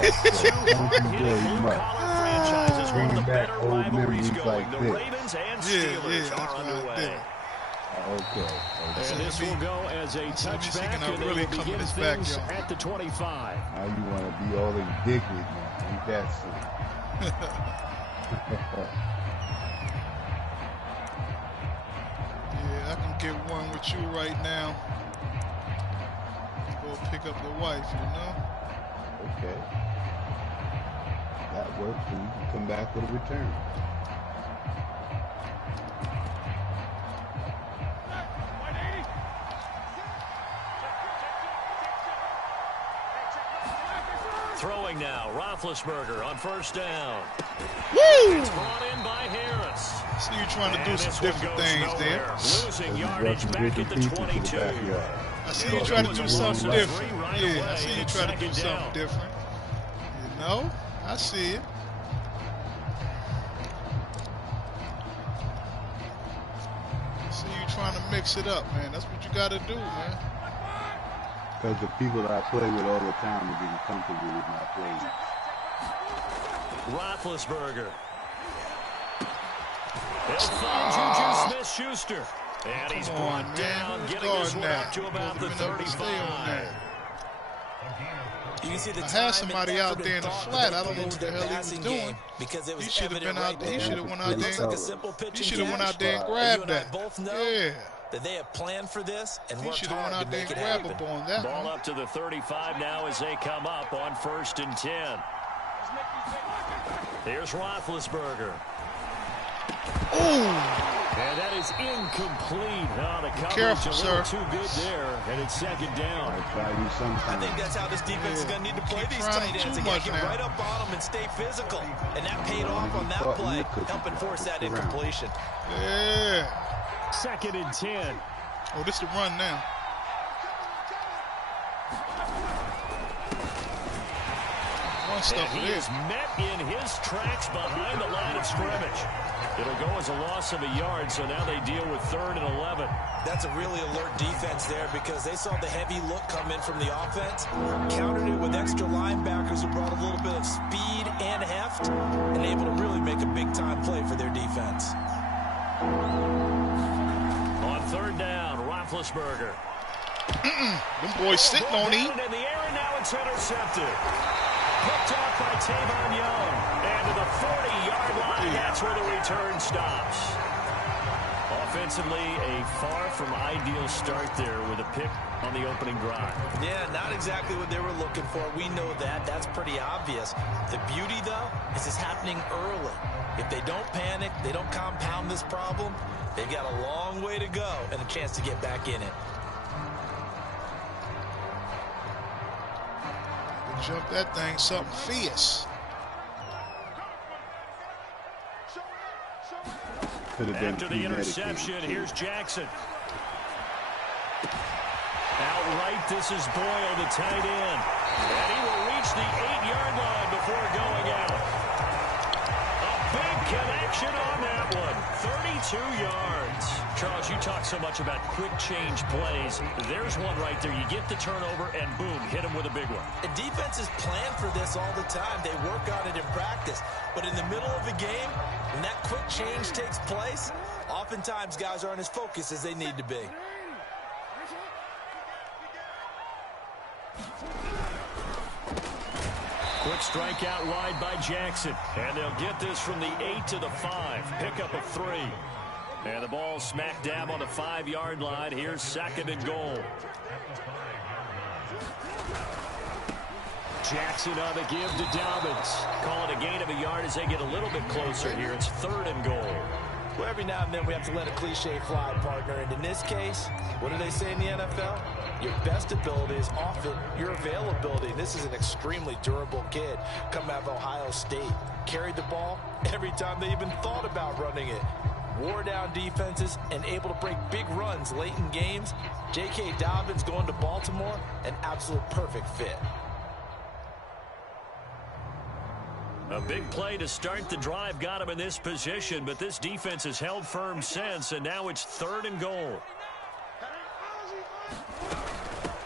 Thank you very much. Bringing back old memories like this. Ravens and Steelers are underway. Okay. And this will go as a touchback, and they will begin things at the 25. Now you want to be all indignant now. Ain't that so? Yeah, I can get one with you right now. Go pick up the wife, you know? Okay. That works, and you can come back with a return. Throwing now, Roethlisberger on first down. Woo! It's brought in by Harris. I see you trying to do some different things there. Losing yardage back at the 22. I see you trying to do something different. Yeah, I see you trying to do something different. You know, I see it. I see you trying to mix it up, man. That's what you got to do, man. Because the people that I play with all the time are getting comfortable with my play. Roethlisberger. He'll find Juju Smith-Schuster. And he's brought down, getting this one up to about the 35. You can see the I had somebody out there in the flat. I don't know what the hell he was doing. Because it was he should have been out there. He should have went out there. He should have went out there and grabbed that. Yeah. That they have planned for this and he worked should have went hard out to there make and it grabbed happen. up on that. Ball up to the 35 now as they come up on 1st and 10. Here's Roethlisberger. Ooh. And that is incomplete. Oh, the coverage Careful, a little sir. too good there, and it's 2nd down. I think that's how this defense is going to need to play these tight ends. They got to get right up on them and stay physical. And that paid off on that play, helping force that incompletion. Yeah. 2nd and 10. Oh, this is the run now. And he is met in his tracks behind the line of scrimmage. It'll go as a loss of a yard, so now they deal with 3rd and 11. That's a really alert defense there because they saw the heavy look come in from the offense, countered it with extra linebackers who brought a little bit of speed and heft, and able to really make a big-time play for their defense. On 3rd down, Roethlisberger. Them boys sitting on him. In the air, and now it's intercepted. Picked off by Tavon Young. And to the 40-yard line, that's where the return stops. Offensively, a far from ideal start there with a pick on the opening drive. Yeah, not exactly what they were looking for. We know that. That's pretty obvious. The beauty, though, is it's happening early. If they don't panic, they don't compound this problem, they've got a long way to go and a chance to get back in it. Jump that thing something fierce. After the interception, here's Jackson. Outright, this is Boyle, the tight end. And he will reach the 8-yard line before going out. A big connection on that one. 32 yards. Charles, you talk so much about quick change plays. There's one right there. You get the turnover, and boom, hit him with a big one. And defenses plan for this all the time. They work on it in practice. But in the middle of the game, when that quick change takes place, oftentimes guys aren't as focused as they need to be. Quick strike out wide by Jackson. And they'll get this from the 8 to the 5. Pick up a 3. And the ball smack dab on the 5-yard line. Here's 2nd and goal. Jackson on the give to Dobbins. Call it a gain of a yard as they get a little bit closer here. It's 3rd and goal. Well, every now and then we have to let a cliche fly, partner. And in this case, what do they say in the NFL? Your best ability is often your availability. This is an extremely durable kid coming out of Ohio State. Carried the ball every time they even thought about running it. Wore down defenses and able to break big runs late in games. J.K. Dobbins going to Baltimore, an absolute perfect fit. A big play to start the drive got him in this position, but this defense has held firm since, and now it's 3rd and goal.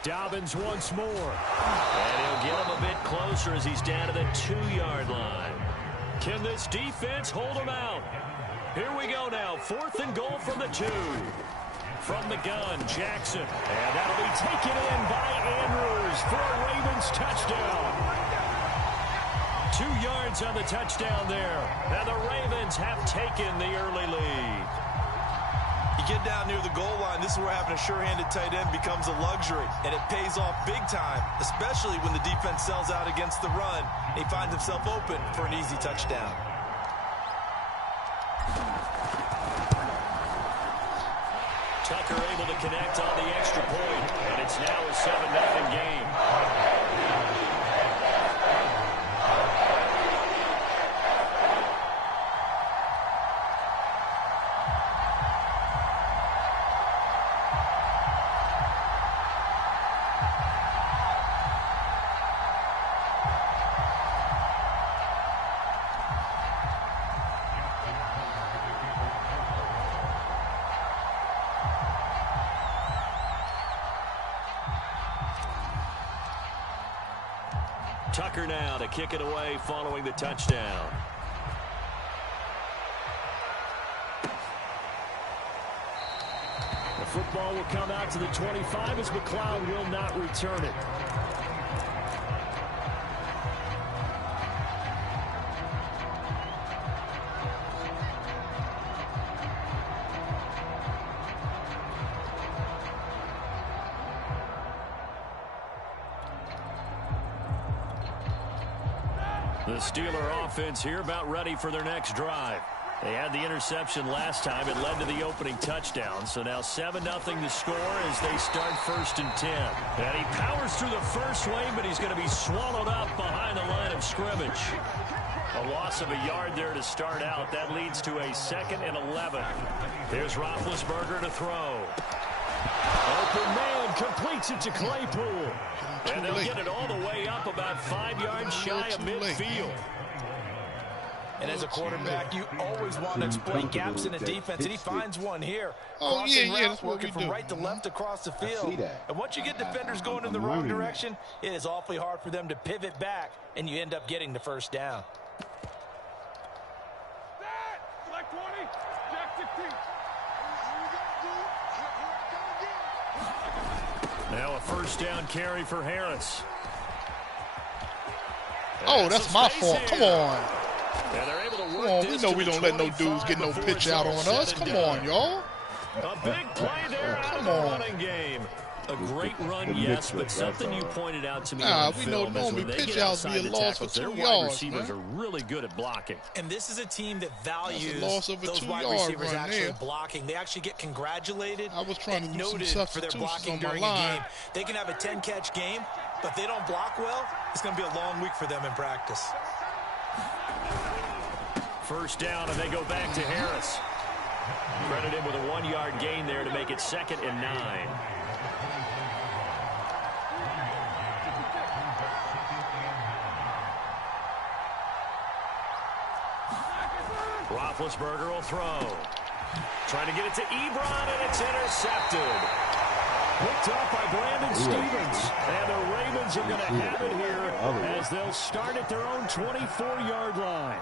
Dobbins once more. And he'll get him a bit closer as he's down to the 2-yard line. Can this defense hold him out? Here we go now. 4th and goal from the 2. From the gun, Jackson. And that'll be taken in by Andrews for a Ravens touchdown. 2 yards on the touchdown there. And the Ravens have taken the early lead. You get down near the goal line, this is where having a sure-handed tight end becomes a luxury, and it pays off big time, especially when the defense sells out against the run. He finds himself open for an easy touchdown. Tucker able to connect on the extra point, and it's now a 7-0 game. Tucker now to kick it away following the touchdown. The football will come out to the 25 as McLeod will not return it. The Steeler offense here about ready for their next drive. They had the interception last time. It led to the opening touchdown. So now 7-0 to score as they start 1st and 10. And he powers through the first wave, but he's going to be swallowed up behind the line of scrimmage. A loss of a yard there to start out. That leads to a 2nd and 11. There's Roethlisberger to throw. Open man completes it to Claypool. And they'll get it all the way up about 5 yards shy of midfield. And as a quarterback, you always want to exploit gaps in the defense, and he finds one here. Oh, Crossing yeah, route, that's what working we from do. right to left across the field. And once you get defenders going in the wrong direction, it is awfully hard for them to pivot back, and you end up getting the first down. Now a first down carry for Harris. Oh, that's my fault. Come on. Yeah, they're able to work Come on, we know we don't let no dudes get no pitch out on us. Come on, y'all. A big play there out of the running game. A great run, yes, but something you pointed out to me on we film know is when normally they pitch get outs be outside a the loss for tackles, their 2 wide yards, receivers man. are really good at blocking. And this is a team that values loss of a those wide 2-yard receivers run actually there. blocking. They actually get congratulated I was trying to and do some noted for their substitutions blocking on my during a line. game. They can have a 10-catch game, but if they don't block well, it's going to be a long week for them in practice. First down, and they go back to Harris. Credited with a 1-yard gain there to make it 2nd and 9. Roethlisberger will throw. Trying to get it to Ebron, and it's intercepted. Picked up by Brandon Stevens. And the Ravens are going to have it here as they'll start at their own 24-yard line.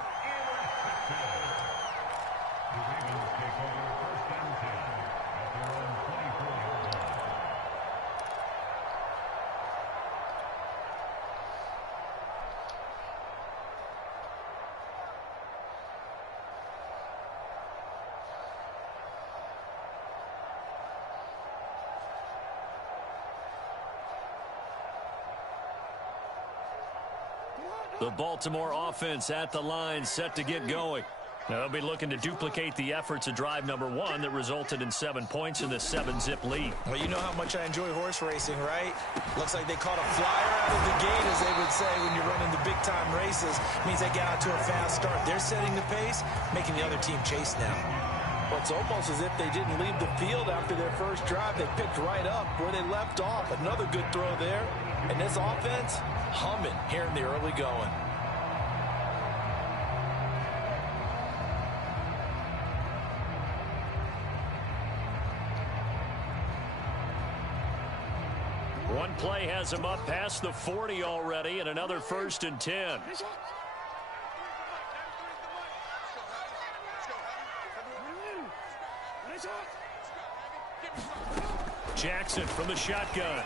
The Baltimore offense at the line, set to get going. Now they'll be looking to duplicate the efforts of drive number 1 that resulted in 7 points in the 7-zip lead. Well, you know how much I enjoy horse racing, right? Looks like they caught a flyer out of the gate, as they would say when you're running the big-time races. Means they get out to a fast start. They're setting the pace, making the other team chase now. Well, it's almost as if they didn't leave the field after their first drive. They picked right up where they left off. Another good throw there. And this offense, humming here in the early going. big play has him up past the 40 already, and another 1st and 10. Jackson from the shotgun.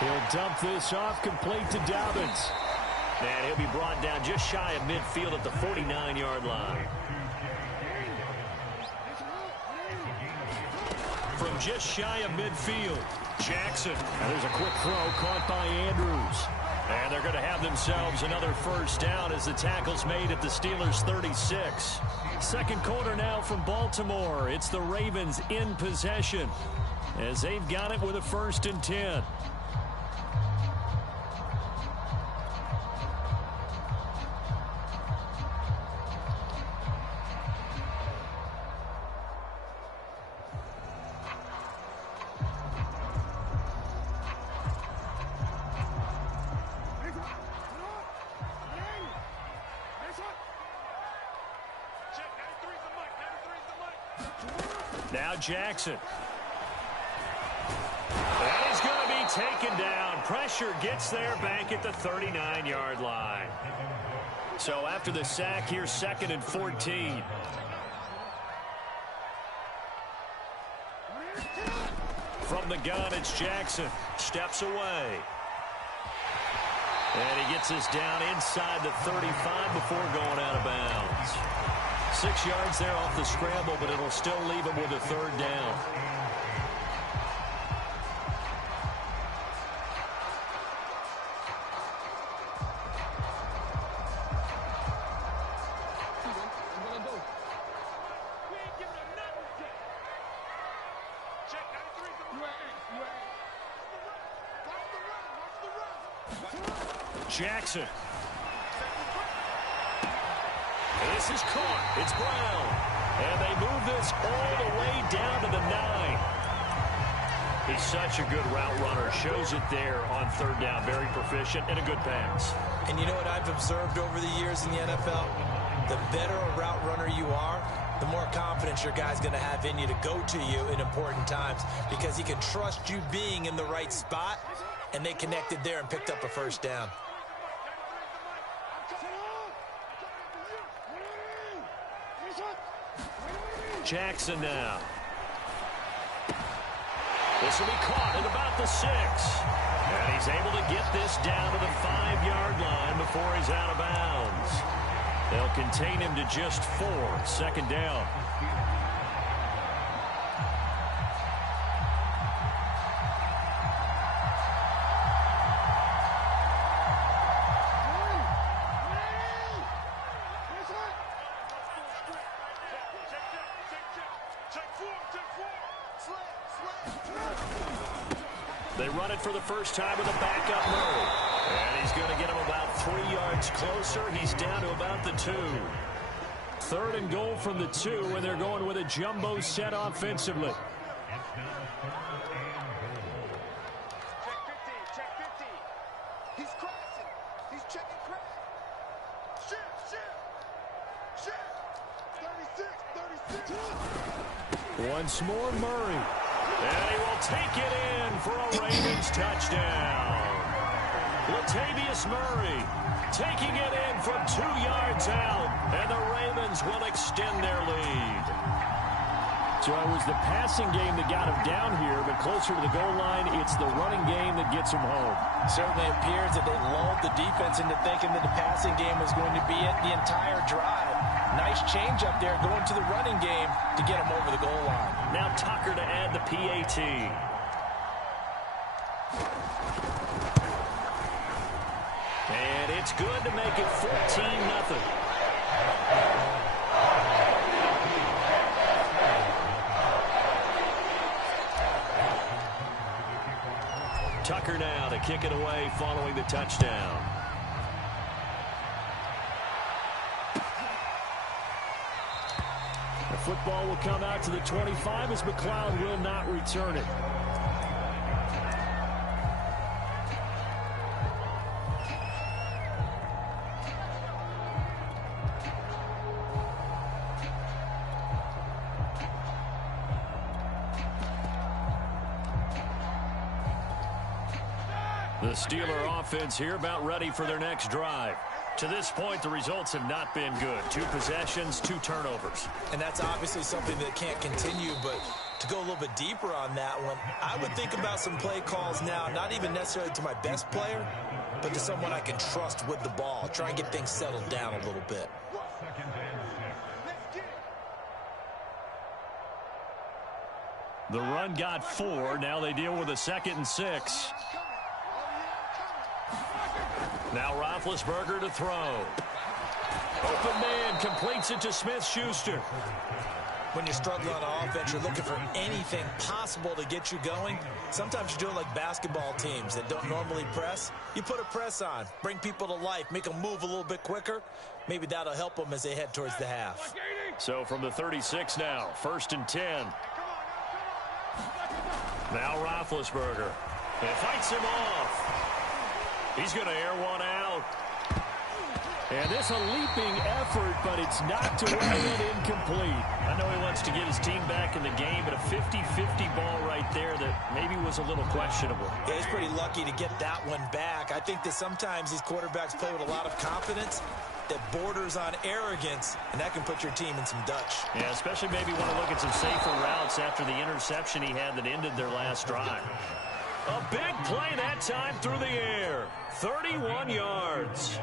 He'll dump this off complete to Dobbins. And he'll be brought down just shy of midfield at the 49-yard line. From just shy of midfield, Jackson. And there's a quick throw caught by Andrews. And they're going to have themselves another 1st down as the tackle's made at the Steelers' 36. Second quarter now from Baltimore. It's the Ravens in possession as they've got it with a 1st and 10. Now Jackson. And he's going to be taken down. Pressure gets there back at the 39-yard line. So after the sack, here's 2nd and 14. From the gun, it's Jackson. Steps away. And he gets us down inside the 35 before going out of bounds. 6 yards there off the scramble, but it'll still leave him with a 3rd down. Jackson. This is caught. It's Brown. And they move this all the way down to the 9. He's such a good route runner. Shows it there on 3rd down. Very proficient and a good pass. And you know what I've observed over the years in the NFL? The better a route runner you are, the more confidence your guy's going to have in you to go to you in important times because he can trust you being in the right spot, and they connected there and picked up a 1st down. Jackson now. This will be caught at about the 6. And he's able to get this down to the 5-yard line before he's out of bounds. They'll contain him to just 4. 2nd down. They run it for the first time with a backup Murray. And he's going to get him about 3 yards closer. He's down to about the 2. 3rd and goal from the 2, and they're going with a jumbo set offensively. Check 50. He's crossing. He's checking crack. Shift. 36. Once more, Murray. And he will take it in for a Ravens touchdown. Latavius Murray taking it in from 2 yards out, and the Ravens will extend their lead. So it was the passing game that got him down here, but closer to the goal line, it's the running game that gets him home. Certainly appears that they lulled the defense into thinking that the passing game was going to be it the entire drive. Nice change up there going to the running game to get him over the goal line. Now Tucker to add the PAT. And it's good to make it 14-0. Tucker now to kick it away following the touchdown. The football will come out to the 25 as McLeod will not return it. The Steeler offense here about ready for their next drive. To this point, the results have not been good. 2 possessions, 2 turnovers. And that's obviously something that can't continue, but to go a little bit deeper on that one, I would think about some play calls now, not even necessarily to my best player, but to someone I can trust with the ball. Try and get things settled down a little bit. The run got 4. Now they deal with a 2nd and 6. Now Roethlisberger to throw. Open man completes it to Smith-Schuster. When you're struggling on offense, you're looking for anything possible to get you going. Sometimes you do it like basketball teams that don't normally press. You put a press on, bring people to life, make them move a little bit quicker. Maybe that'll help them as they head towards the half. So from the 36 now, 1st and 10. Now Roethlisberger. And fights him off. He's going to air one out. And this a leaping effort, but it's knocked away and incomplete. I know he wants to get his team back in the game, but a 50-50 ball right there that maybe was a little questionable. Yeah, he's pretty lucky to get that one back. I think that sometimes these quarterbacks play with a lot of confidence that borders on arrogance, and that can put your team in some Dutch. Yeah, especially maybe want to look at some safer routes after the interception he had that ended their last drive. A big play that time through the air. 31 yards.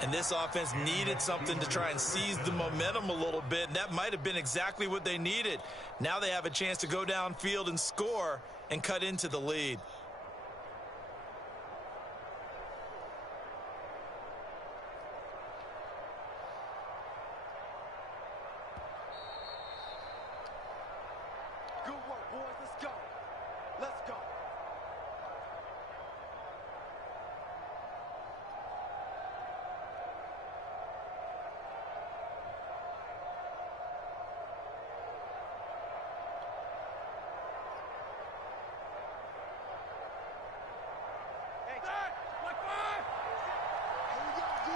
And this offense needed something to try and seize the momentum a little bit, and that might have been exactly what they needed. Now they have a chance to go downfield and score and cut into the lead. Good work, boys. Let's go. Let's go. Hey, like five. Here we go, D.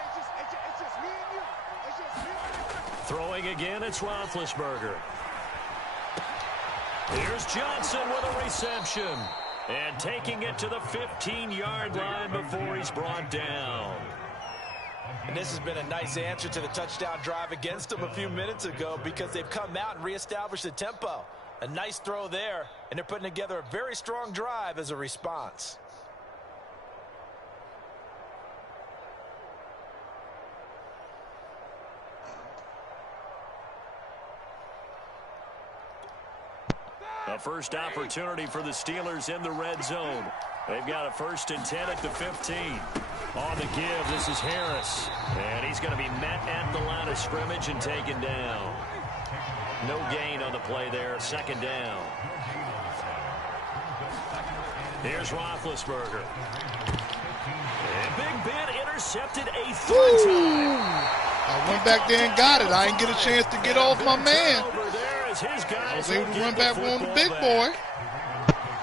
It's just me and you. It's just me and you. Throwing again, it's Roethlisberger. Here's Johnson with a reception. And taking it to the 15-yard line before he's brought down. And this has been a nice answer to the touchdown drive against them a few minutes ago because they've come out and reestablished the tempo. A nice throw there, and they're putting together a very strong drive as a response. A first opportunity for the Steelers in the red zone. They've got a 1st and 10 at the 15. On the give, this is Harris. And he's going to be met at the line of scrimmage and taken down. No gain on the play there, 2nd down. Here's Roethlisberger. And Big Ben intercepted a 3rd time. I went back there and got it. I didn't get a chance to get off my man. His guys I was able to run back on the big boy.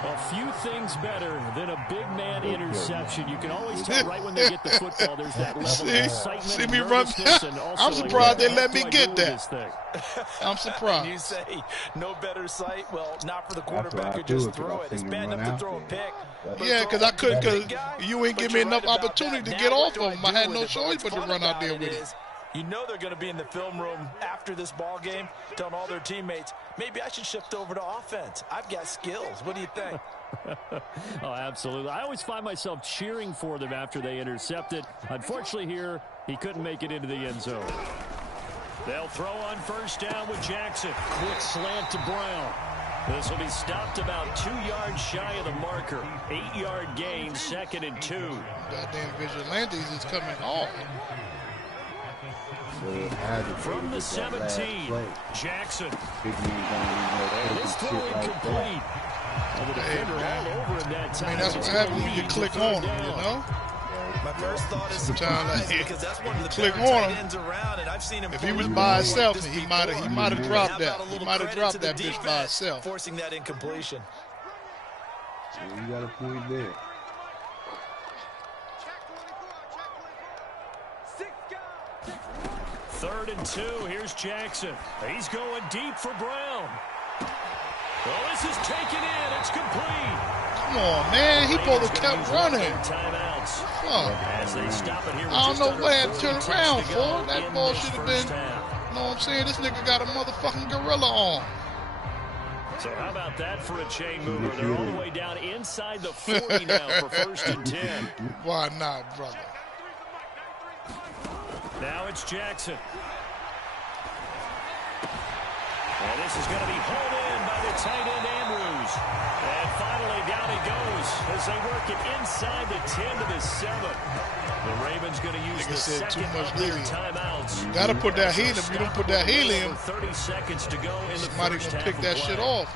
A few things better than a big man interception. You can always tell right when they get the football, there's that level of excitement. See me run. I'm surprised they let me get that. I'm surprised. You say no better sight? Well, not for the quarterback who just throw it. It's bad enough to throw a pick. Yeah, because I couldn't, because you ain't give me enough opportunity to get off of him. I had no choice but to run out there with it. You know they're going to be in the film room after this ball game telling all their teammates, maybe I should shift over to offense. I've got skills. What do you think? Oh, absolutely. I always find myself cheering for them after they intercept it. Unfortunately here, he couldn't make it into the end zone. They'll throw on 1st down with Jackson. Quick slant to Brown. This will be stopped about 2 yards shy of the marker. 8-yard gain, 2nd and 2. Goddamn Vigilantes is coming off. From the 17, Jackson. And this throw incomplete. The defender all over him that time. I mean, that's what happens when you click on him, you know? My first thought is surprise because that's one of the click better on tight him. ends around, and I've seen him. If he was by himself, he might have dropped that. He might have dropped that bitch by himself. Forcing that incompletion. Yeah, you got a point there. Third and 2. Here's Jackson. He's going deep for Brown. Well, this is taken in. It's complete. Come on, man. He supposed to kept running. Timeouts. Fuck. As they stop it here with I don't just know under what I had to 40 turn ticks around to go for. That in ball this should have first been, half. you know what I'm saying? This nigga got a motherfucking gorilla on. So how about that for a chain mover? They're all the way down inside the 40 now for 1st and 10. Why not, brother? Now it's Jackson. And this is going to be hauled in by the tight end Andrews. And finally down he goes as they work it inside the 10 to the 7. The Ravens going to use the second of their timeouts. Gotta put that helium. If you don't put that helium, 30 seconds to go in the somebody first gonna half pick that of shit play. off.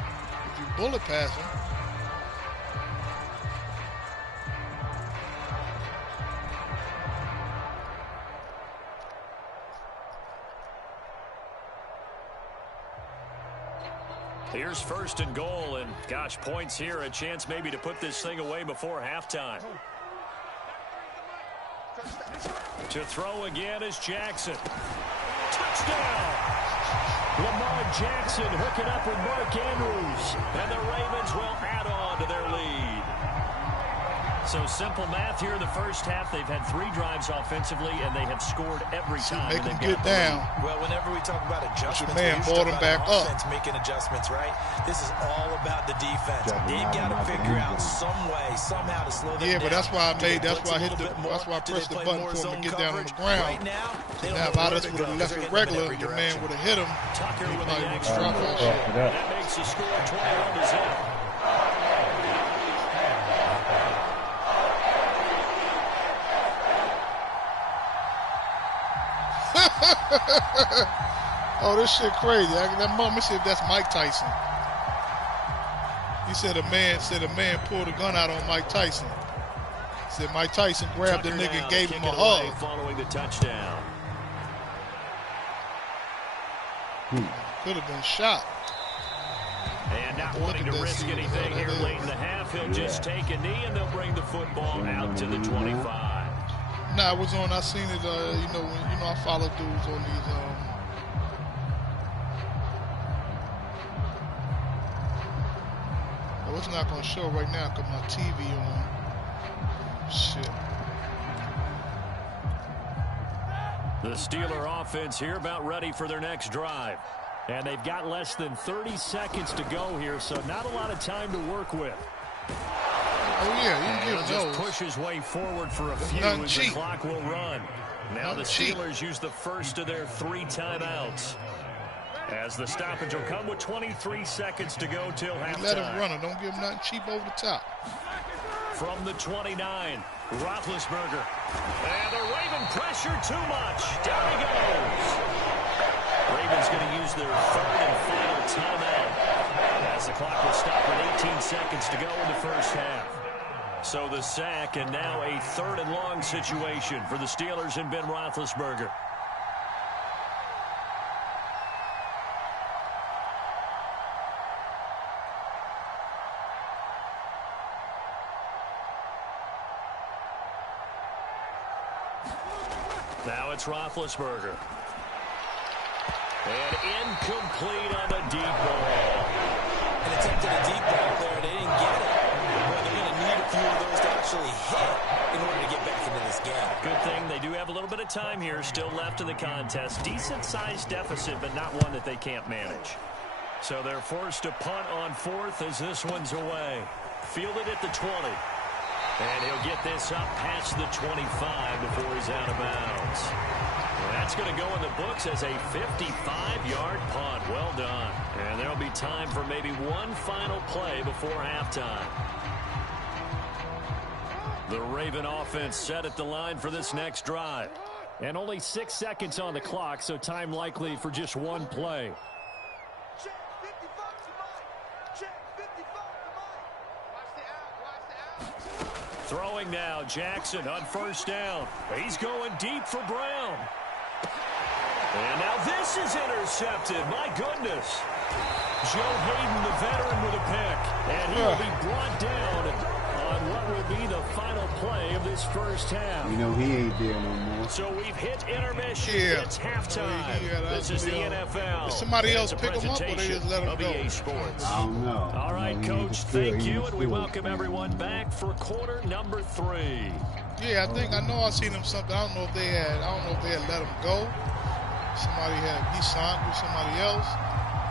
If you bullet pass him. Here's 1st and goal, and gosh, points here, a chance maybe to put this thing away before halftime. To throw again is Jackson. Touchdown! Lamar Jackson hooking up with Mark Andrews, and the Ravens will add on to their lead. So simple math here in the first half. They've had 3 drives offensively, and they have scored every time. Make them get down. Well, whenever we talk about adjustments, man brought him back up. Making adjustments, right? This is all about the defense. They've got to figure out some way, somehow to slow them down. Yeah, but that's why I made. That's why I hit the. That's why I pressed the button for him to get down on the ground. Right now, Now, if I just would have left it regular, the man would have hit him. Tucker He with probably the would have extra dropped that point. shit. That makes the score 21-0. Oh, this shit crazy. That moment see if that's Mike Tyson. He said a man pulled a gun out on Mike Tyson. Said Mike Tyson grabbed the Tucker nigga now and gave him a kicking away hug. following the touchdown. Could have been shot. And not wanting to risk anything here late in the half, he'll just take a knee and they'll bring the football out to the 25. Nah, it was on. I seen it. I follow dudes on these. Oh, it's not gonna show right now because my TV on. Shit. The Steeler offense here about ready for their next drive. And they've got less than 30 seconds to go here, so not a lot of time to work with. Oh yeah, you can He'll give just those. push his way forward for a few Nothing as cheap. the clock will run. Now Nothing the cheap. Steelers use the first of their 3 timeouts. As the stoppage will come with 23 seconds to go till halftime. Let him run it. Don't give him nothing cheap over the top. From the 29, Roethlisberger. And the Raven pressure too much. Down he goes. Ravens going to use their 3rd and final timeout as the clock will stop with 18 seconds to go in the first half. So the sack and now a 3rd and long situation for the Steelers and Ben Roethlisberger. Now it's Roethlisberger. And incomplete on the deep ball. An attempt at a deep ball there. They didn't get it. Well, they're going to need a few of those to actually hit in order to get back into this game. Good thing they do have a little bit of time here still left in the contest. Decent-sized deficit, but not one that they can't manage. So they're forced to punt on 4th as this one's away. Fielded at the 20. And he'll get this up past the 25 before he's out of bounds. Well, that's going to go in the books as a 55-yard punt. Well done. And there'll be time for maybe one final play before halftime. The Raven offense set at the line for this next drive. And only 6 seconds on the clock, so time likely for just one play. Check 55 to Mike. Check 55 to Mike. Watch the out. Watch the out. Throwing now, Jackson on 1st down. He's going deep for Brown. And now this is intercepted. My goodness. Joe Hayden, the veteran, with a pick. And he will be brought down on on what will be the final play of this first half. You know he ain't there no more. So we've hit intermission. Yeah. It's halftime. This is the NFL. Did somebody else It's a pick him up, or they just let him of go? EA Sports. I don't know. All right, You know, Coach, still- thank you, and we still- welcome everyone back for quarter number 3. Yeah, I know I seen him something. I don't know if they had let him go. He signed with somebody else.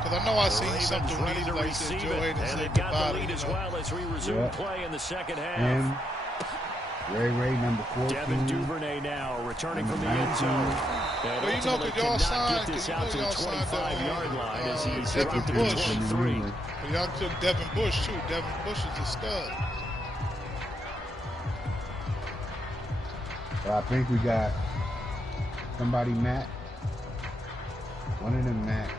Because I know I seen Ravens something when ready he's to like receive Joe it, Hayden and said they've got goodbye the lead to, as well as we resume play in the second half. And Ray, number 14. Devin Duvernay now returning from the end zone. And Well, you know, ultimately because y'all cannot signed, get this out to the 25-yard line as he's Devin dropped it to Bush. 23. Y'all took Devin Bush, too. Devin Bush is a stud. But I think we got somebody Matt. One of them Matt.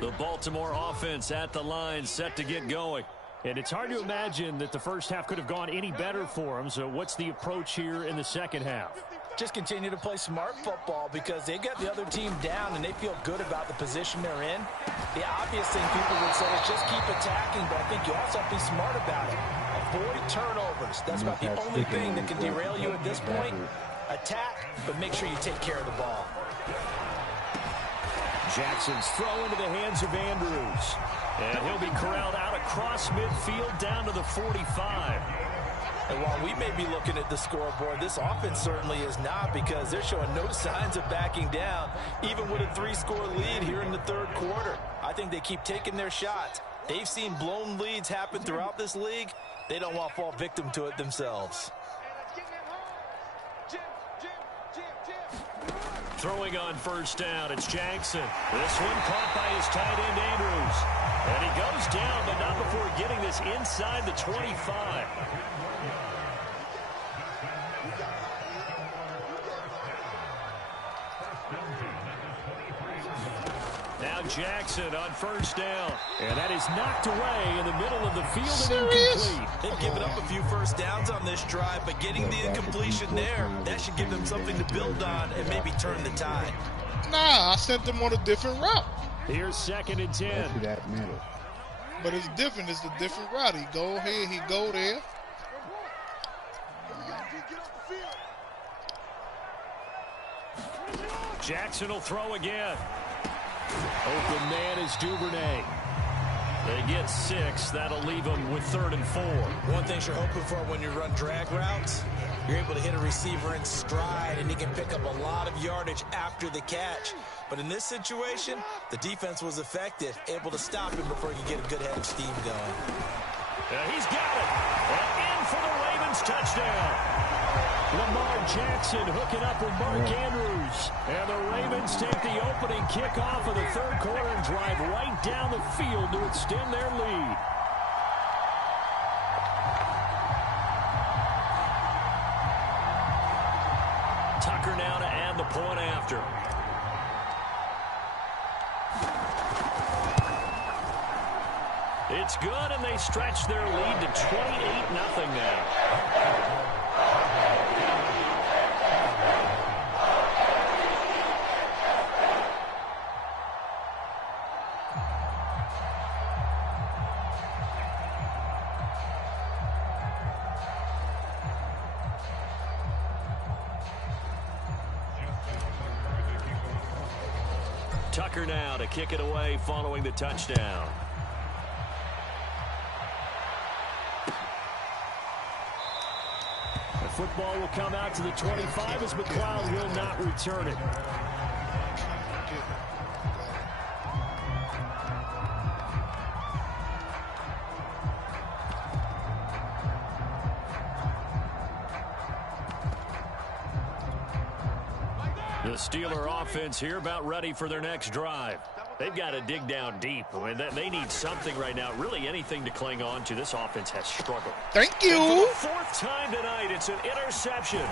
The Baltimore offense at the line, set to get going. And it's hard to imagine that the first half could have gone any better for them. So what's the approach here in the second half? Just continue to play smart football because they got the other team down and they feel good about the position they're in. The obvious thing people would say is just keep attacking, but I think you also have to be smart about it. Avoid turnovers. That's about the only thing that can derail you at this point. Attack, but make sure you take care of the ball. Jackson's throw into the hands of Andrews. And he'll be corralled out across midfield down to the 45. And while we may be looking at the scoreboard, this offense certainly is not because they're showing no signs of backing down, even with a 3-score lead here in the third quarter. I think they keep taking their shots. They've seen blown leads happen throughout this league. They don't want to fall victim to it themselves. Throwing on first down, it's Jackson. This one caught by his tight end, Andrews. And he goes down, but not before getting this inside the 25. Now Jackson on first down. And that is knocked away in the middle of the field and incomplete. They've given up a few first downs on this drive, but getting the incompletion there, that should give them something to build on and maybe turn the tide. Nah, I sent them on a different route. Here's 2nd and 10. To that middle. But it's different. It's a different route. He go here, he go there. Jackson will throw again. Open man is Duvernay. They get 6. That'll leave them with 3rd and 4. One thing you're hoping for when you run drag routes, you're able to hit a receiver in stride, and he can pick up a lot of yardage after the catch. But in this situation, the defense was effective, able to stop him before he could get a good head of steam going. He's got it. And in for the Ravens touchdown. Lamar Jackson hooking up with Mark Andrews. And the Ravens take the opening kickoff of the third quarter and drive right down the field to extend their lead. Tucker now to add the point after. It's good, and they stretch their lead to 28-0 now. Tucker now to kick it away following the touchdown. The football will come out to the 25 as McLeod will not return it. The Steeler offense here about ready for their next drive. They've got to dig down deep. I mean, they need something right now, really anything to cling on to. This offense has struggled. Thank you. And for the 4th time tonight, it's an interception.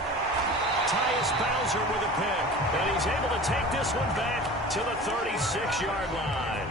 Tyus Bowser with a pick, and he's able to take this one back to the 36-yard line.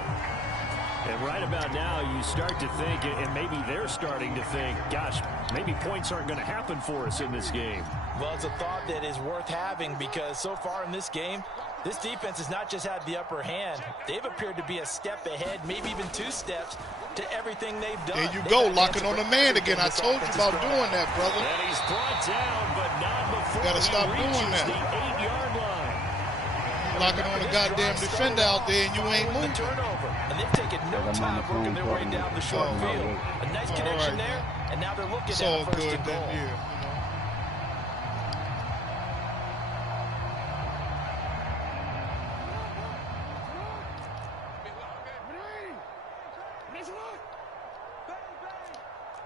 And right about now, you start to think, and maybe they're starting to think, gosh, maybe points aren't going to happen for us in this game. Well, it's a thought that is worth having because so far in this game, This defense has not just had the upper hand. They've appeared to be a step ahead, maybe even 2 steps to everything they've done. There you go, locking on the man again. I told you about doing that, brother. And he's brought down, but not before Gotta stop he doing reaches that. the 8-yard line. Locking on the goddamn defender out there, and you ain't moving. Turnover, and they've taken no time working their way down the short field. A nice connection there, and now they're looking It's at all first good and then, goal. yeah. Nice one. Bang, bang.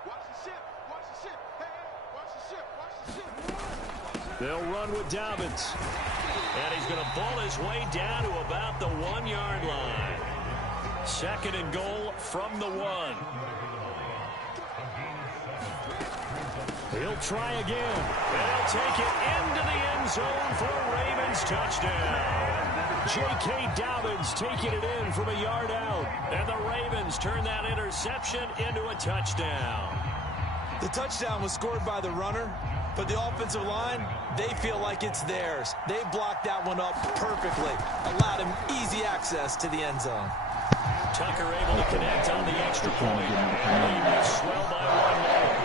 Watch the ship. Watch the ship. Hey, hey, watch the ship. Watch the ship. They'll run with Dobbins. And he's going to ball his way down to about the 1-yard line. 2nd and goal from the 1. He'll try again. And he'll take it into the end zone for a Ravens touchdown. J.K. Dobbins taking it in from a yard out. And the Ravens turn that interception into a touchdown. The touchdown was scored by the runner, but the offensive line, they feel like it's theirs. They blocked that one up perfectly, allowed him easy access to the end zone. Tucker able to connect on the extra point. And he missed well by 1 more.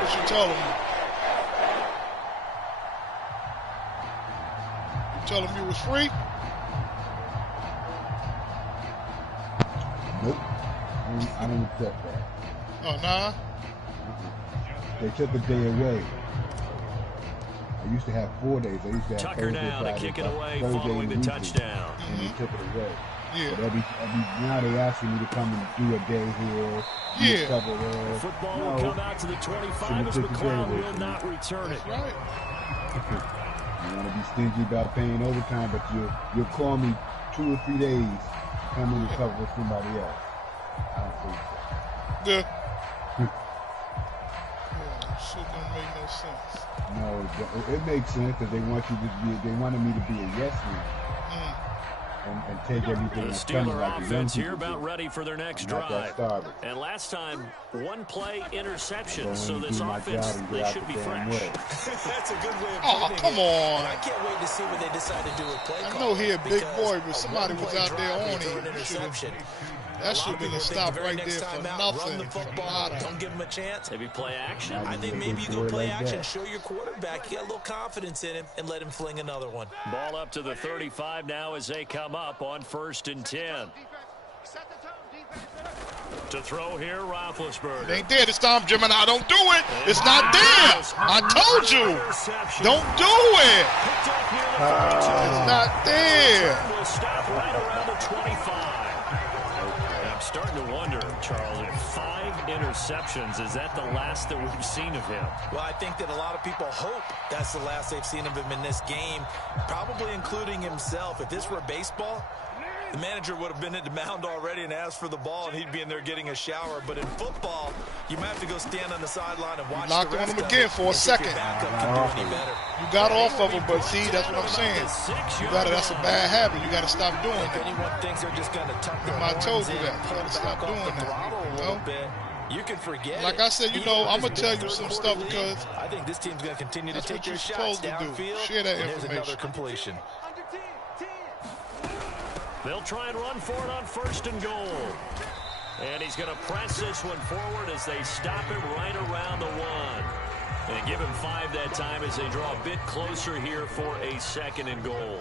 What you telling me? You telling me it was free? Nope. I don't accept that. Oh, nah. They took a day away. I used to have 4 days. I used to have Tucker Thursday, now to Friday, kick it away Thursday, following the and touchdown. And they took it away. Yeah. But now they asking me to come and do a day here, Yeah. do a couple there. Football No. will come out to the 25 as Shouldn't have McCloud took the day will away not return it. That's right. You want to be stingy about paying overtime, but you'll call me 2 or 3 days to come in and cover with somebody else. I don't think so. Yeah. Shit don't make no sense. No, it makes sense because they wanted me to be a yes man and take everything The that's coming Steeler like the young offense here people about do. ready for their next I'm not that drive. starving. And last time, 1 play interception. Go in So and this do my offense, job and they get out should the be damn fresh. way. That's a good way of Oh, putting come it. on. And I can't wait to see what they decide to do with play I calling, know he a big because boy, but a somebody was one-play out there drive, on they throw him. an You should've- interception. That should have been a stop right there for Run nothing. the For football. nada. Don't give him a chance. Maybe play action. I think maybe you go play action, show your quarterback, get a little confidence in him, and let him fling another one. Ball up to the 35 now as they come up on 1st and 10. Set the tone, defense. To throw here, It Roethlisberger. ain't there this time, Gemini. Don't do it. It's not there. I told you. Interception. Don't do it. Picked up near the 32. It's not there. Will stop right around the 25. I'm starting to wonder, Charles, if 5 interceptions, is that the last that we've seen of him? Well, I think that a lot of people hope that's the last they've seen of him in this game, probably including himself. If this were baseball, the manager would have been at the mound already and asked for the ball, and he'd be in there getting a shower. But in football, you might have to go stand on the sideline and watch Knocked the on rest him of again it for a and see if second. your backup can do any better. You got off of him, but see, that's what I'm saying. That's a bad habit. You got to stop doing If it. anyone thinks they're just going to tuck their I told horns you in that. and You pull gotta stop back off doing the that, throttle a you little know? bit, you can forget Like it. I said, you Even know, if I'm it's gonna a tell you some third stuff quarter because lead, I think this team's going to continue to that's take what their you're shots supposed to do. downfield. Share that and there's another information. completion. Under 10. They'll try and run for it on 1st and goal. And he's going to press this one forward as they stop him right around the 1. And give him 5 that time as they draw a bit closer here for a 2nd and goal.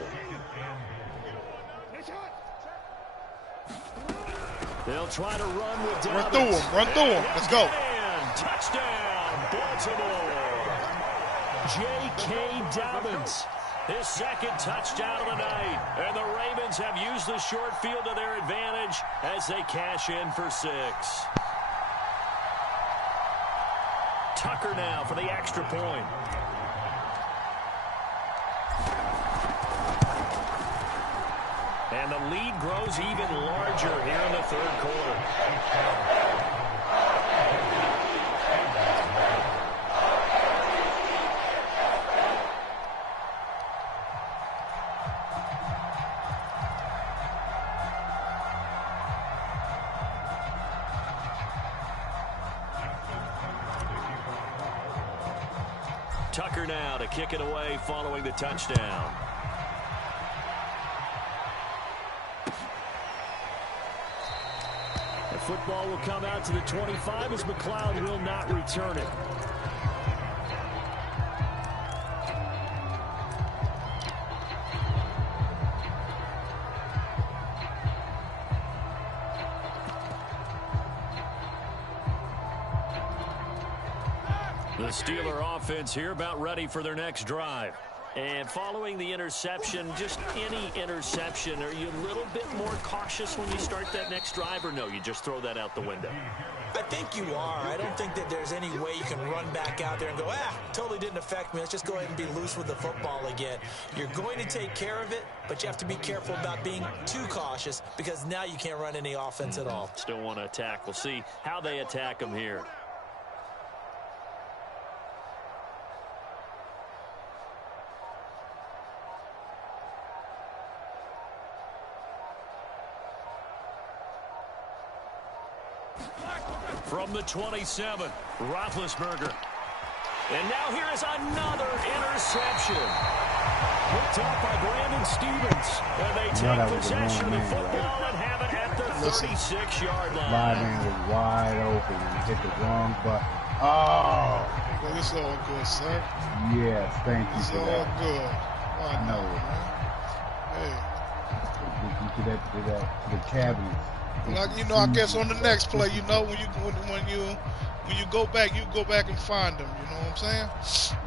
They'll try to run with Dobbins. Run through him. Run through him. Let's go. And touchdown, Baltimore. J.K. Dobbins. His 2nd touchdown of the night. And the Ravens have used the short field to their advantage as they cash in for 6. Tucker now for the extra point. And the lead grows even larger here in the 3rd quarter. Tucker now to kick it away following the touchdown. The football will come out to the 25 as McLeod will not return it. The Steeler offense here about ready for their next drive. And following the interception, just any interception, are you a little bit more cautious when you start that next drive, or no, you just throw that out the window? I think you are. I don't think that there's any way you can run back out there and go, totally didn't affect me. Let's just go ahead and be loose with the football again. You're going to take care of it, but you have to be careful about being too cautious because now you can't run any offense at all. Still want to attack. We'll see how they attack them here. From the 27, Roethlisberger. And now here is another interception. Picked up by Brandon Stevens. And they take possession of the football and have it at the 36-yard line. My man was wide open and hit the wrong button. Oh! Well, it's all good, sir. Yes, thank you it's for all that. Good. I know it. Hey. To the cabinet. Like, you know, I guess on the next play, you know, when you go back, you go back and find them. You know what I'm saying?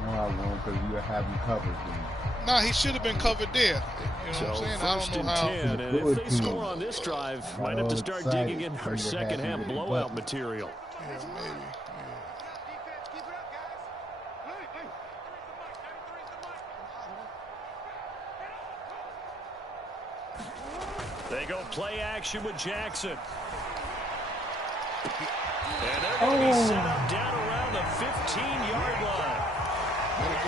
No, I won't, because you have him covered. Nah, he should have been covered there. You know what I'm saying? I don't know how. 10, and if they score on this drive, might have to start digging in our second half blowout material. Yeah, maybe. They go play action with Jackson. And they're going to be set up down around the 15-yard line.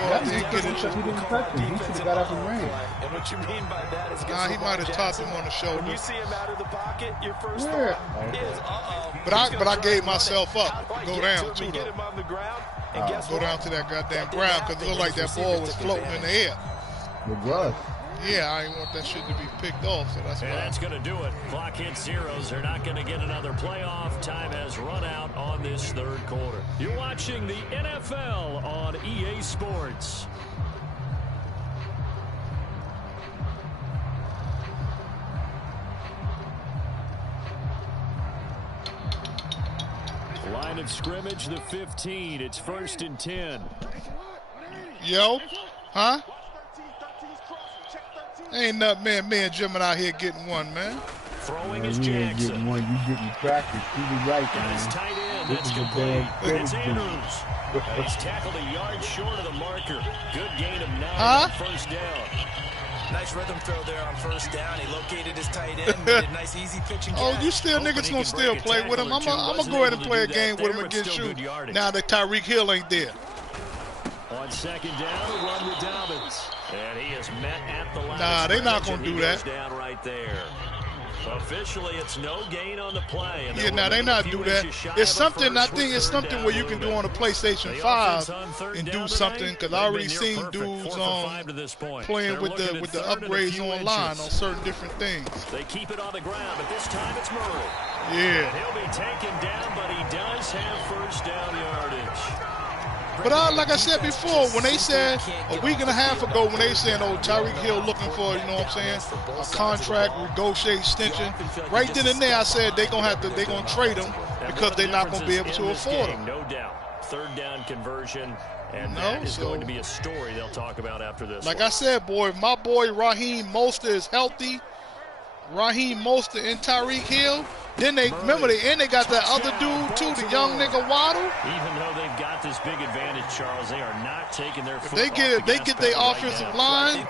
That didn't get it because he didn't touch him. He should have got up and ran. And what you mean by that is... Nah, he might have topped him on the shoulder. When you see him out of the pocket, your first thought is, But I gave myself up. Go down, too, get though. him on the ground, and guess Go what? down to that goddamn ground because it looked like that ball was floating in the air. It was. Yeah, I didn't want that shit to be picked off, so that's why. And that's going to do it. Clock hits zeros. They're not going to get another playoff. Time has run out on this third quarter. You're watching the NFL on EA Sports. Line of scrimmage, the 15. It's 1st and 10. Yo, huh? Ain't nothing, man. Jim and out here getting one, man. Throwing is Jackson. Getting one. You getting practice. He was right, man. It's tight end. This That's is complete. a bad It's Andrews. He's tackled a yard short of the marker. Good gain of 9 on first down. Nice rhythm throw there on first down. He located his tight end. Made a nice easy pitch and catch. Oh, you still niggas gonna still play with him? I'm gonna go ahead and play a game with him against you. Now that Tyreek Hill ain't there. On second down, a run with Dobbins. And he is met at the line. Nah, they not gonna do that. Down right there. Officially, it's no gain on the play. And yeah, now they not do that. It's something, I think it's something where you can do on a PlayStation 5 and do something, because I already seen dudes playing with the upgrades online on certain different things. They keep it on the ground, but this time it's Murray. Yeah. And he'll be taken down, but he does have first down yardage. But like I said before, when they said a week and a half ago, when they said, oh, Tyreek Hill looking for, you know what I'm saying, a contract, negotiate extension, right then and there I said they're gonna trade him because they're not gonna be able to afford him. No doubt. Third down conversion, and that is going to be a story they'll talk about after this. Like I said, boy, if my boy Raheem Mostert is healthy, Raheem Mostert and Tyreek Hill, then they got that other dude too, the young nigga Waddle. Even though they've got this big advantage, Charles, they are not taking their foot They get their offensive line.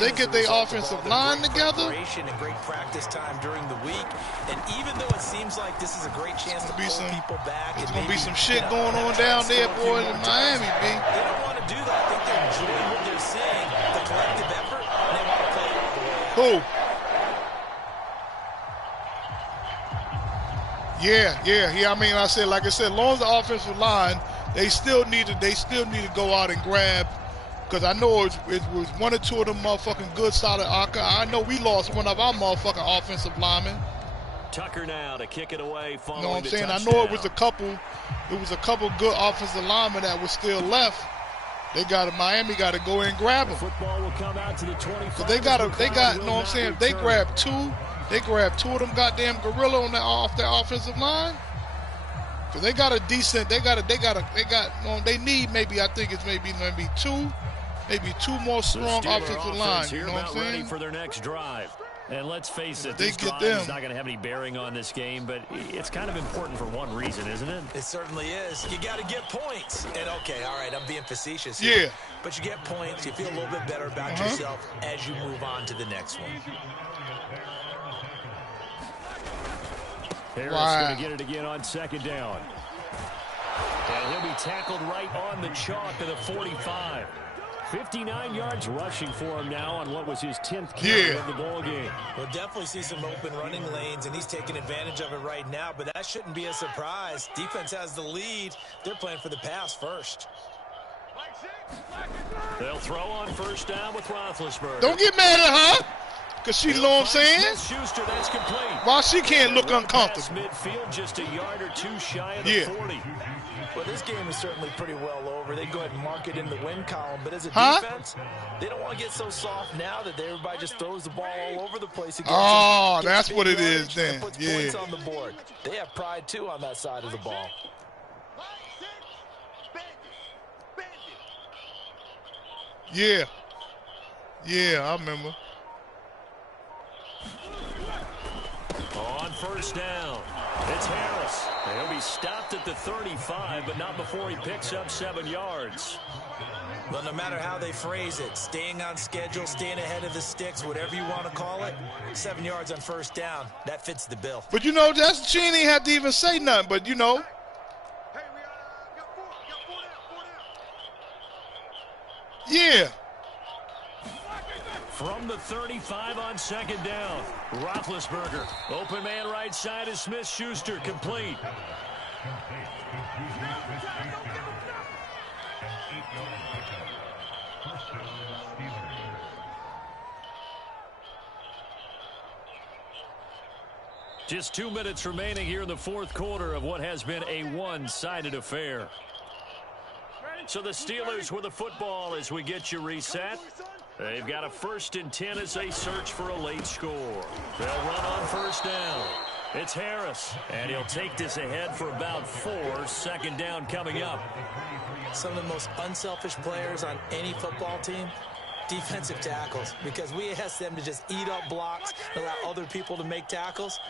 They get their offensive line together. And great practice time during the week. And even though it seems like this is a great chance to pull people back, there's gonna be some shit going on down there, boys, in Miami, B. They don't want to do that. I think they're enjoying what they're seeing, the collective effort, and they want to play it all the way. Who? Yeah. I mean, like I said, as long as the offensive line they still need to go out and grab, because I know it was one or two of them motherfucking good solid. I know we lost one of our motherfucking offensive linemen. Tucker now to kick it away. You know what I'm saying? I know it was a couple good offensive linemen that was still left. Miami got to go in and grab them. Football will come out to the 25. They got, you know what I'm saying? They grabbed two of them goddamn gorilla off their offensive line. Cause they got a decent, they need maybe, I think it's maybe two more strong offensive line. You know what I'm saying? Ready for their next drive. And let's face it, this drive is not going to have any bearing on this game, but it's kind of important for one reason, isn't it? It certainly is. You got to get points. And okay, all right, I'm being facetious here. Yeah. But you get points, you feel a little bit better about yourself as you move on to the next one. Harris going to get it again on second down. And he'll be tackled right on the chalk to the 45. 59 yards rushing for him now on what was his 10th carry of the ball game. We'll definitely see some open running lanes, and he's taking advantage of it right now, but that shouldn't be a surprise. Defense has the lead. They're playing for the pass first. They'll throw on first down with Roethlisberger. Don't get mad at her, because she, you know what I'm saying? Schuster, that's complete. Why she can't look uncomfortable? Midfield, just a yard or two shy of the 40. Well, this game is certainly pretty well over. They go ahead and mark it in the win column. But as a defense, they don't want to get so soft now that everybody just throws the ball all over the place again. Oh, that's what it is then. Puts points on the board. They have pride, too, on that side of the ball. Yeah. Yeah, I remember. On first down, it's Harris. He'll be stopped at the 35, but not before he picks up 7 yards. Well, no matter how they phrase it, staying on schedule, staying ahead of the sticks, whatever you want to call it, 7 yards on first down, that fits the bill. But, you know, she ain't have to even say nothing, but, you know. Yeah. From the 35 on second down, Roethlisberger. Open man right side is Smith-Schuster, complete. Just 2 minutes remaining here in the fourth quarter of what has been a one-sided affair. So the Steelers with the football as we get you reset. They've got a 1st and 10 as they search for a late score. They'll run on first down. It's Harris, and he'll take this ahead for about 4. Second down coming up. Some of the most unselfish players on any football team, defensive tackles, because we ask them to just eat up blocks and allow other people to make tackles.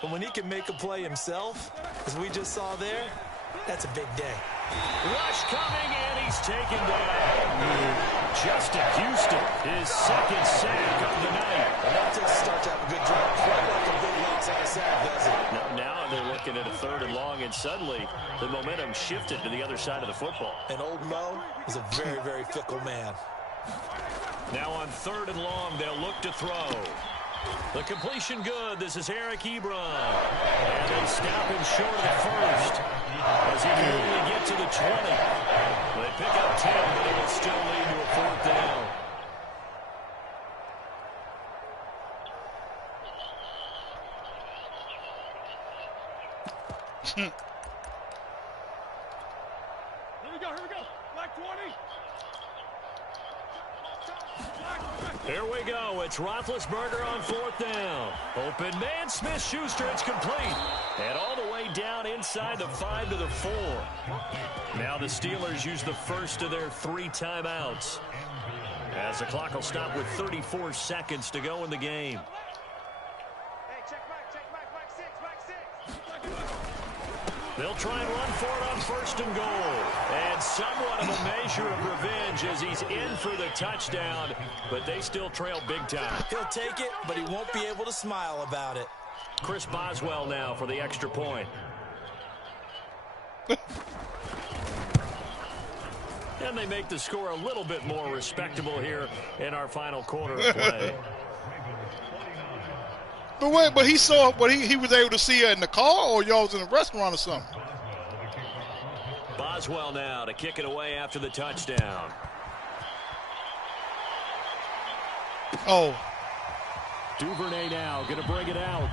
But when he can make a play himself, as we just saw there, that's a big day. Rush coming, and he's taken down. Justin Houston, his 2nd sack of the night. And that takes a start to have a good drive. Quite like a big loss on a sack, does it? Now they're looking at a 3rd and long, and suddenly the momentum shifted to the other side of the football. And old Mo is a very, very fickle man. Now on 3rd and long, they'll look to throw. The completion good. This is Eric Ebron. And they stop him short of the 1st as he can only get to the 20. They pick up 10, but it will still lead to a 4th down. Here we go. Black 20. Here we go. It's Roethlisberger on 4th down. Open man, Smith-Schuster. It's complete. And all the way down inside the 5 to the 4. Now the Steelers use the first of their 3 timeouts, as the clock will stop with 34 seconds to go in the game. Hey, check back 6. They'll try and run for it on 1st and goal. And somewhat of a measure of revenge as he's in for the touchdown, but they still trail big time. He'll take it, but he won't be able to smile about it. Chris Boswell now for the extra point. And they make the score a little bit more respectable here in our final quarter of play. But he saw, he was able to see her in the car, or y'all was in a restaurant or something? Boswell now to kick it away after the touchdown. Oh. Duvernay now going to bring it out.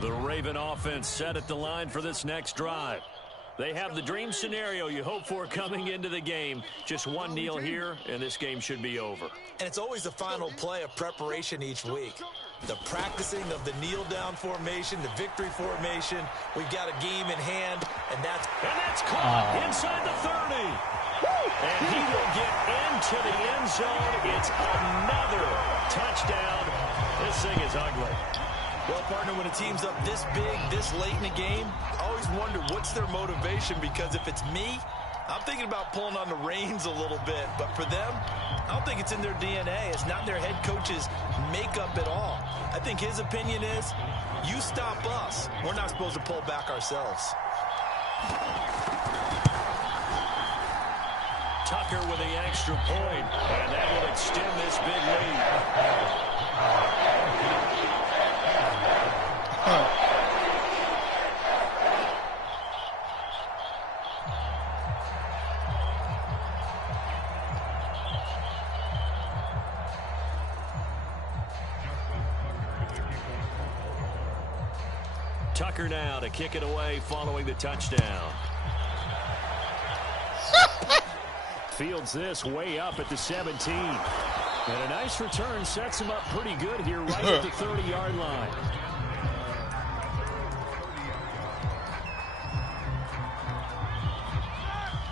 The Raven offense set at the line for this next drive. They have the dream scenario you hope for coming into the game. Just one kneel here, and this game should be over. And it's always the final play of preparation each week. The practicing of the kneel-down formation, the victory formation. We've got a game in hand, and that's caught inside the 30. And he will get into the end zone. It's another touchdown. This thing is ugly. Well, partner, when a team's up this big, this late in the game, I always wonder what's their motivation, because if it's me, I'm thinking about pulling on the reins a little bit. But for them, I don't think it's in their DNA. It's not their head coach's makeup at all. I think his opinion is, you stop us. We're not supposed to pull back ourselves. Tucker with the extra point, and that will extend this big lead. Tucker now to kick it away following the touchdown. Fields this way up at the 17. And a nice return sets him up pretty good here right at the 30-yard line.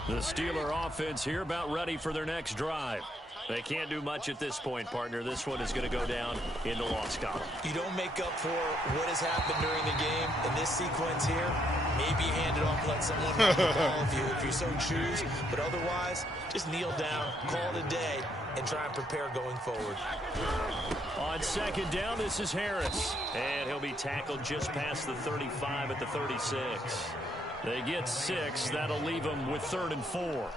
The Steeler offense here about ready for their next drive. They can't do much at this point, partner. This one is going to go down in the loss column. You don't make up for what has happened during the game in this sequence here. Maybe hand it off, let someone run the ball if you so choose. But otherwise, just kneel down, call it a day, and try and prepare going forward. On second down, this is Harris. And he'll be tackled just past the 35 at the 36. They get 6. That'll leave them with 3rd and 4.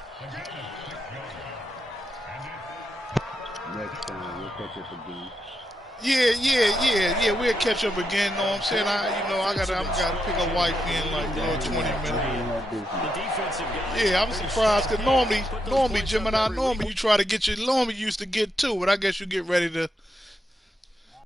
Next time, we'll catch up again. Yeah. We'll catch up again. Know what I'm saying? I gotta pick up wifey in like 20 minutes. Yeah, I'm surprised because normally, Jim and I, normally you try to get normally you used to get 2, but I guess you get ready to